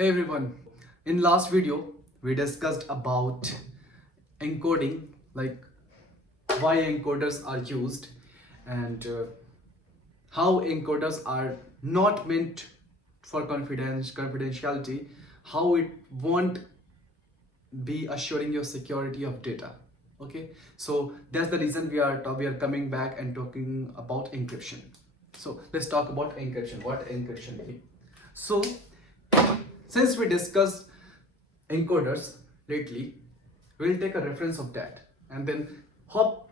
Hey everyone, in last video we discussed about encoding, like why encoders are used and how encoders are not meant for confidentiality, how it won't be assuring your security of data. Okay, so that's the reason we are coming back and talking about encryption. So let's talk about encryption. What encryption is? So since we discussed encoders lately, we'll take a reference of that and then hop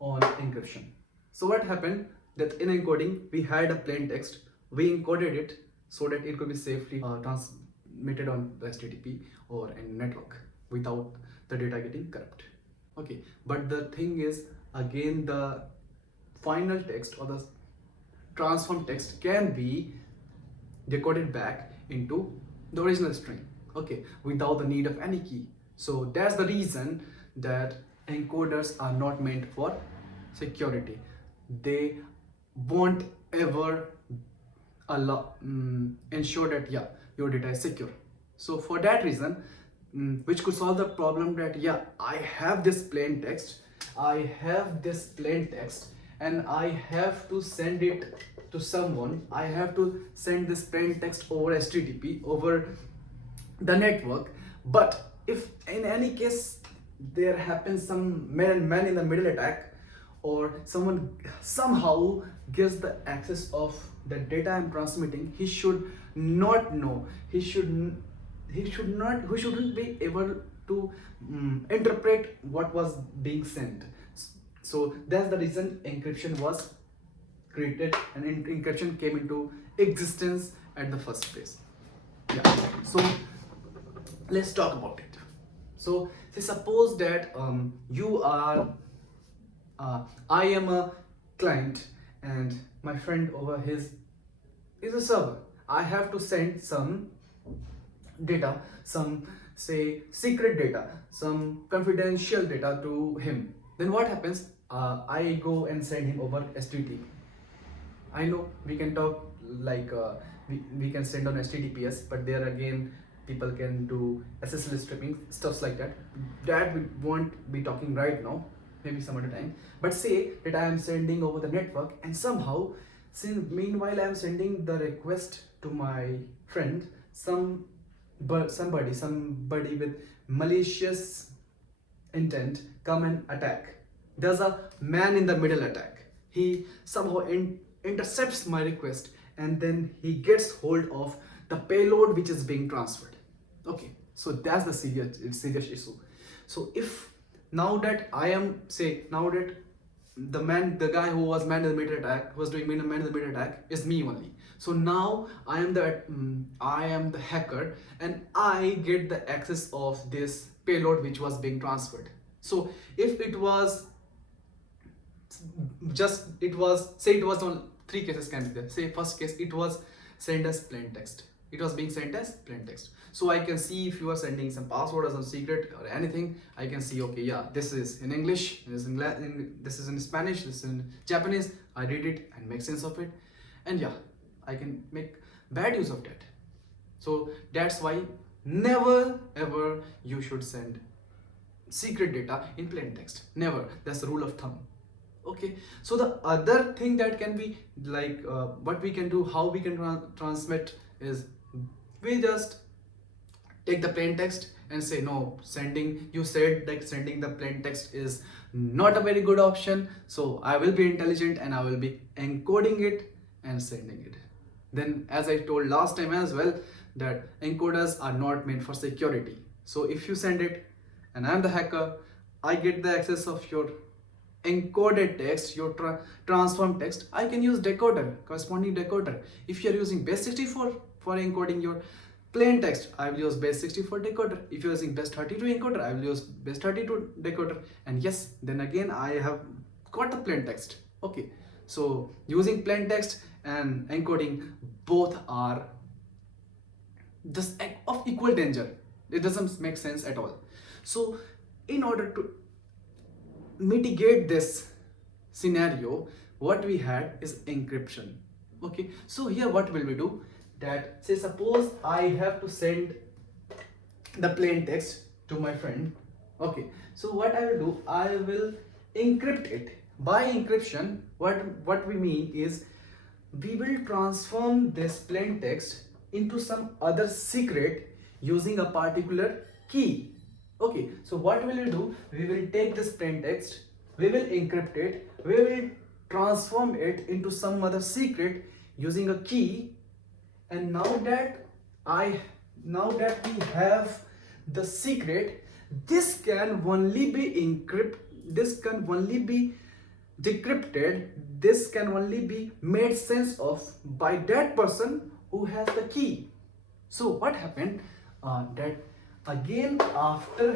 on encryption. So what happened that in encoding we had a plain text, we encoded it so that it could be safely transmitted on the HTTP or in network without the data getting corrupt. Okay, but the thing is, again, the final text or the transform text can be decoded back into the original string, okay, without the need of any key. So that's the reason that encoders are not meant for security. They won't ever ensure that your data is secure. So for that reason, which could solve the problem that I have this plain text, and I have to send it to someone. I have to send this plain text over HTTP, over the network. But if in any case there happens some man in the middle attack, or someone somehow gives the access of the data I'm transmitting, he should not know. He shouldn't be able to interpret what was being sent. So that's the reason encryption was created and encryption came into existence at the first place. Yeah. So let's talk about it. So say suppose that I am a client and my friend over his is a server. I have to send some data, some say secret data, some confidential data to him. Then what happens? I go and send him over HTTP. I know we can talk like we can send on HTTPS, but there again people can do SSL stripping, stuffs like that. That we won't be talking right now, maybe some other time. But say that I am sending over the network, and somehow, since meanwhile I am sending the request to my friend, somebody with malicious intent come and attack. There's a man in the middle attack. He somehow intercepts my request, and then he gets hold of the payload which is being transferred. Okay, so that's the serious issue. So if now that the guy who was man in the middle attack, who was doing man in the middle attack, is me only. So now I am the hacker, and I get the access of this payload which was being transferred. So if it was it was on three cases can be there. Say first case, it was sent as plain text. It was being sent as plain text. So I can see if you are sending some password or some secret or anything, I can see, okay, yeah, this is in English, this is in Spanish, this is in Japanese. I read it and make sense of it, and yeah, I can make bad use of that. So that's why never ever you should send secret data in plain text. Never. That's the rule of thumb. Okay, so the other thing that can be like what we can do, how we can transmit is we just take the plain text and say no, you said that sending the plain text is not a very good option, so I will be intelligent and I will be encoding it and sending it. Then as I told last time as well, that encoders are not meant for security. So if you send it and I'm the hacker, I get the access of your encoded text, your transform text, I can use corresponding decoder. If you're using base64 for encoding your plain text, I will use base64 decoder. If you're using base32 encoder, I will use base32 decoder. And yes, then again I have got the plain text. Okay, so using plain text and encoding, both are just of equal danger. It doesn't make sense at all. So in order to mitigate this scenario, what we had is encryption. Okay, so here what will we do? that, say suppose I have to send the plain text to my friend. Okay, so what I will do, I will encrypt it. By encryption, what we mean is we will transform this plain text into some other secret using a particular key. Okay, so what will we do, we will take this plain text, we will encrypt it, we will transform it into some other secret using a key. And I now that we have the secret, this can only be this can only be decrypted, this can only be made sense of by that person who has the key. So what happened, that again after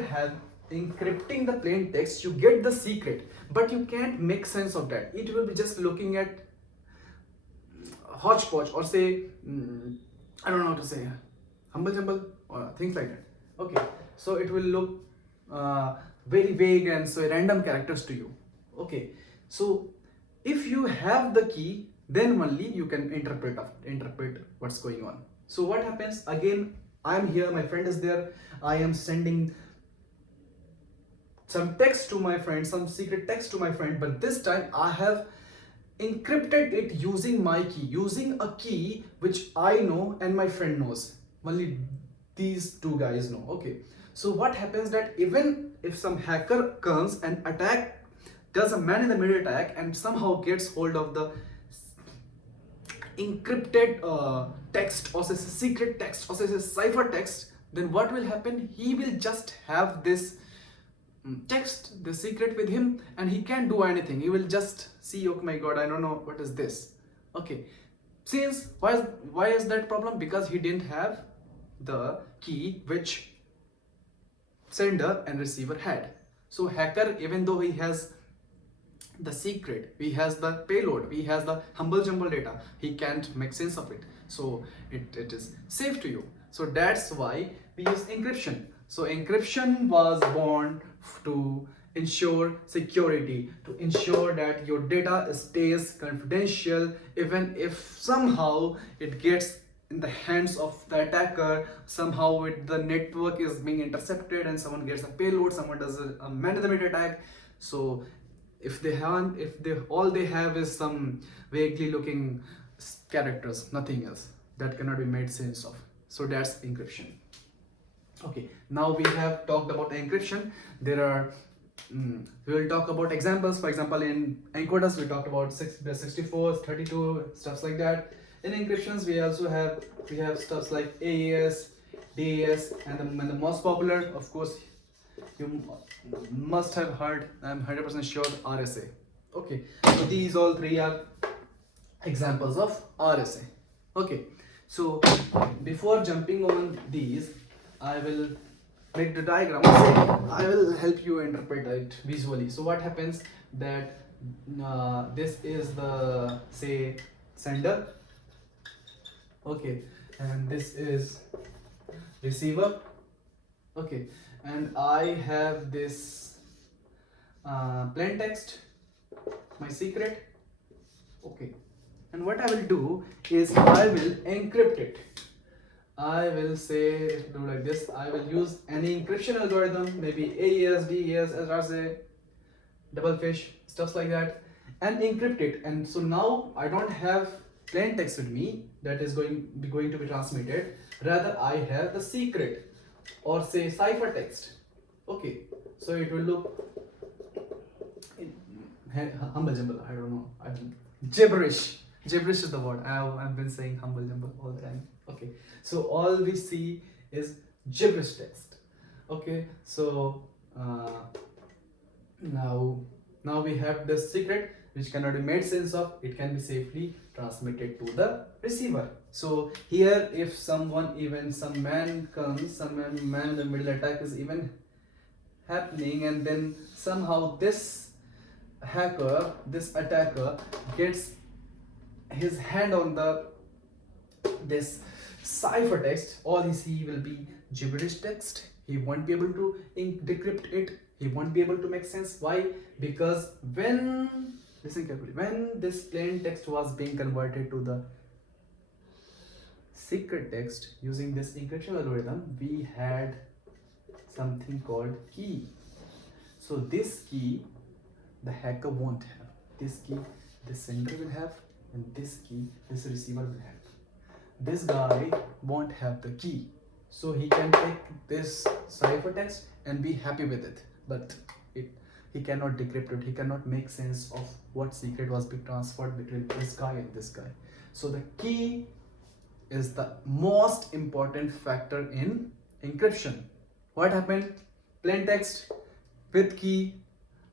encrypting the plain text, you get the secret, but you can't make sense of that. It will be just looking at hodgepodge, or say I don't know how to say, humble jumble or things like that. Okay, so it will look very vague and so random characters to you. Okay, so if you have the key, then only you can interpret what's going on. So what happens, again I am here, my friend is there, I am sending some text to my friend, some secret text to my friend, but this time I have encrypted it using my key, using a key which I know and my friend knows. Only these two guys know. Okay, so what happens, that even if some hacker comes and does a man in the middle attack and somehow gets hold of the encrypted text, or say secret text, or say cipher text, then what will happen, he will just have this text, the secret with him, and he can't do anything. He will just see, oh my god, I don't know what is this. Okay, since why is that problem, because he didn't have the key which sender and receiver had. So hacker, even though he has the secret, he has the payload, he has the humble jumble data, he can't make sense of it. So it is safe to you. So that's why we use encryption. So encryption was born to ensure security, to ensure that your data stays confidential, even if somehow it gets in the hands of the attacker, somehow the network is being intercepted and someone gets a payload, someone does a man-in-the-middle attack. So if all they have is some vaguely looking characters, nothing else, that cannot be made sense of. So that's encryption. Okay, now we have talked about encryption. There are we will talk about examples. For example, in encoders we talked about 64, 32, stuff like that. In encryptions we also have stuff like AES, DES, and the most popular, of course, you must have heard, I'm 100% sure, RSA. Okay, so these all three are examples of RSA. Okay, so before jumping on these, I will make the diagram. I will help you interpret it visually. So what happens, that this is the, say, sender. Okay, and this is receiver. Okay, and I have this plain text, my secret. Okay, and what I will do is I will encrypt it. I will say, do like this, I will use any encryption algorithm, maybe AES, DES, SRC, double fish, stuff like that, and encrypt it. And so now I don't have plain text with me that is going to be transmitted, rather I have the secret, or say cipher text. Okay, so it will look humble jumble, I don't know, gibberish is the word. I've been saying humble jumble all the time. Okay, so all we see is gibberish text. Okay, so now we have the secret which cannot be made sense of. It can be safely transmitted to the receiver. So here, if someone, even some man comes, some man in the middle attack is even happening, and then somehow this hacker, this attacker gets his hand on this cipher text, all he see will be gibberish text. He won't be able to decrypt it, he won't be able to make sense. Why? Because listen carefully, when this plain text was being converted to the secret text using this encryption algorithm, we had something called key. So this key the hacker won't have. This key the sender will have, and this key this receiver will have. This guy won't have the key, so he can take this ciphertext and be happy with it, but he cannot decrypt it. He cannot make sense of what secret was being transferred between this guy and this guy. So the key is the most important factor in encryption. What happened? Plain text with key,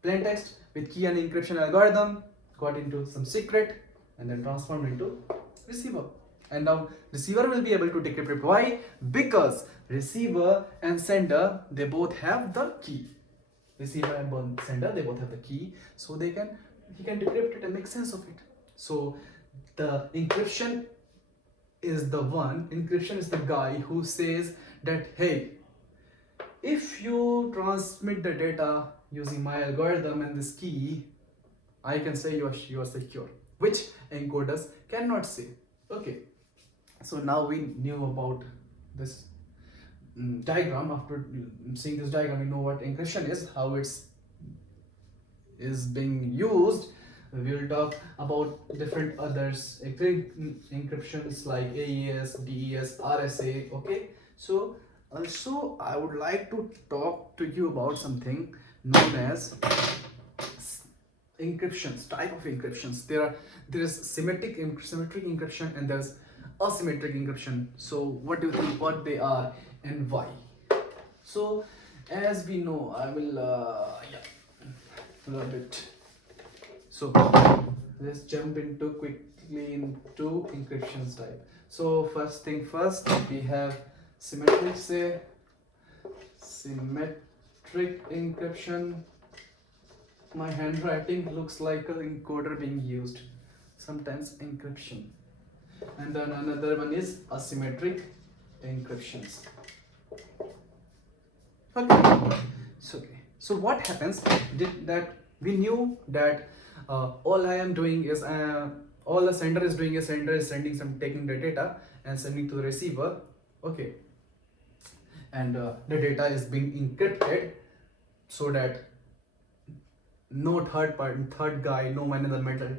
plain text with key and encryption algorithm got into some secret and then transformed into receiver. And now receiver will be able to decrypt it. Why? Because receiver and sender, they both have the key. Receiver and sender, they both have the key, so he can decrypt it and make sense of it. So the encryption is the guy who says that, hey, if you transmit the data using my algorithm and this key, I can say you are secure, which encoders cannot say. Okay, so now we knew about this diagram. After seeing this diagram, we know what encryption is, how it's being used. We will talk about different others encryptions like AES, DES, RSA. Okay, so also I would like to talk to you about something known as encryptions, type of encryptions. There is symmetric encryption and there's asymmetric encryption. So what do you think what they are and why? So as we know, I will a bit. So let's jump into quickly into encryptions type. So first thing first, we have symmetric encryption. My handwriting looks like an encoder being used. Sometimes encryption. And then another one is asymmetric encryptions. Okay. So what happens that we knew that all I am doing is all the sender is doing is taking the data and sending to the receiver. Okay. And the data is being encrypted so that no third guy, no man in the middle,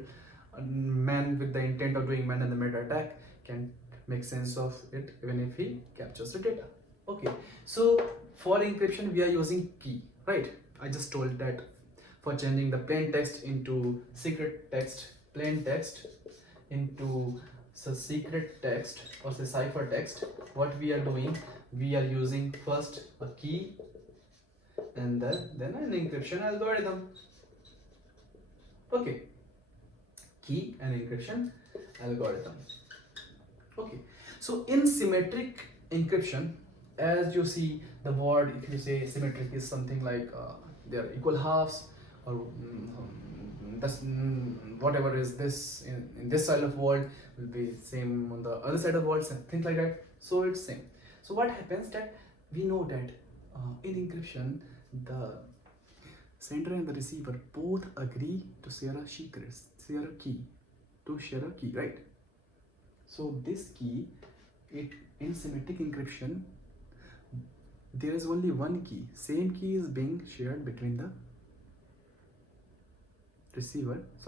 man with the intent of doing man in the middle attack can make sense of it even if he captures the data. Okay, so for encryption we are using key, right? I just told that for changing the plain text into secret text, plain text into secret text or say ciphertext, what we are doing, we are using first a key and then an encryption algorithm. Okay, key and encryption algorithm. Okay, so in symmetric encryption, as you see the word, if you say symmetric is something like they are equal halves, or whatever is this in this side of world will be same on the other side of world, things like that. So it's same. So what happens that we know that in encryption the sender and the receiver both agree to share a key, right? So this key, in symmetric encryption, there is only one key. Same key is being shared between the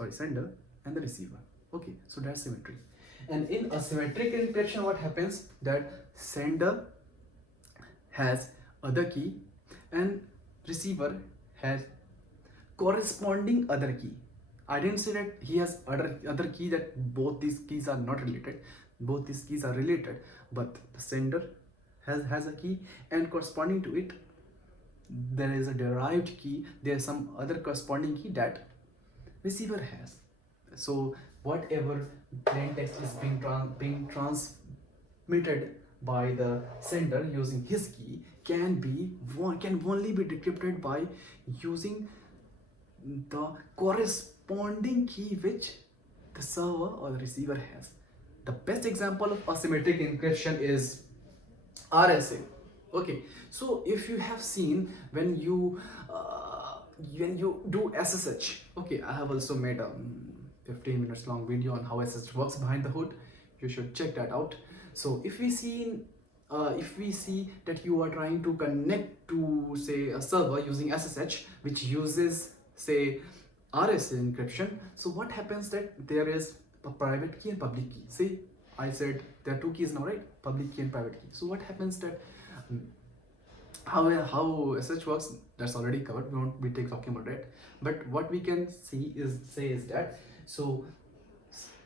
sender and the receiver. Okay, so that's symmetry. And in asymmetric encryption, what happens that sender has other key and receiver has corresponding other key. I didn't say that he has other key, that both these keys are not related. Both these keys are related, but the sender has a key and corresponding to it there is a derived key. There is some other corresponding key that receiver has. So whatever plain text is being transmitted by the sender using his key can only be decrypted by using the corresponding key which the server or the receiver has. The best example of asymmetric encryption is RSA. Okay, so if you have seen when you do SSH, okay, I have also made a 15 minutes long video on how SSH works behind the hood. You should check that out. So if we see that you are trying to connect to say a server using SSH, which uses say RSA encryption, so what happens that there is a private key and public key. See, I said there are two keys now, right? Public key and private key. So what happens that how SSH works, that's already covered. We won't be talking about it. But what we can say is that, so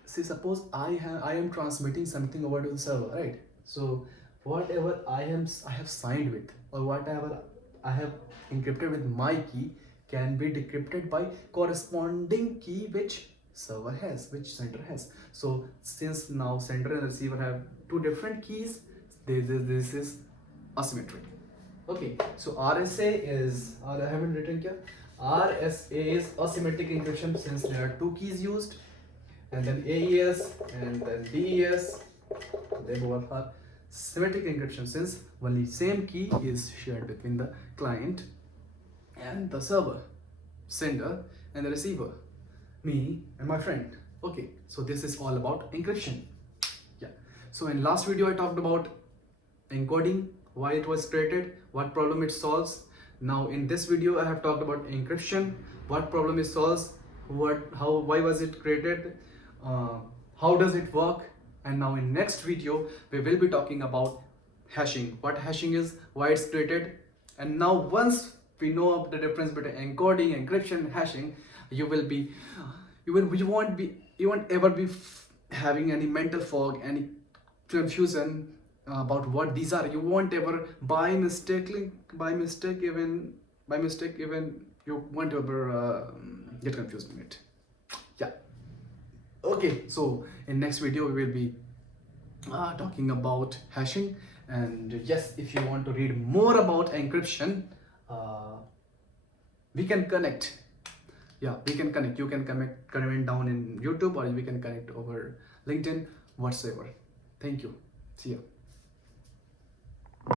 say suppose I am transmitting something over to the server, right? So whatever I have signed with, or whatever I have encrypted with my key, can be decrypted by corresponding key which server has, which sender has. So since now sender and receiver have two different keys, this is asymmetric. Okay, so RSA is, I haven't written here. RSA is asymmetric encryption since there are two keys used, and then AES and then DES, they both are symmetric encryption since only same key is shared between the client and the server, sender and the receiver, me and my friend. Okay, so this is all about encryption. Yeah, so in last video I talked about encoding, why it was created, what problem it solves. Now in this video I have talked about encryption, what problem it solves, why was it created, how does it work, and now in next video we will be talking about hashing, what hashing is, why it's created. And now once we know the difference between encoding, encryption, hashing, you won't ever be having any mental fog, any confusion about what these are. You won't ever by mistake even you won't ever get confused in it. Yeah. Okay, so in next video we will be talking about hashing. And yes, if you want to read more about encryption, we can connect. Yeah, we can connect. You can comment down in YouTube, or we can connect over LinkedIn, whatsoever. Thank you. See you.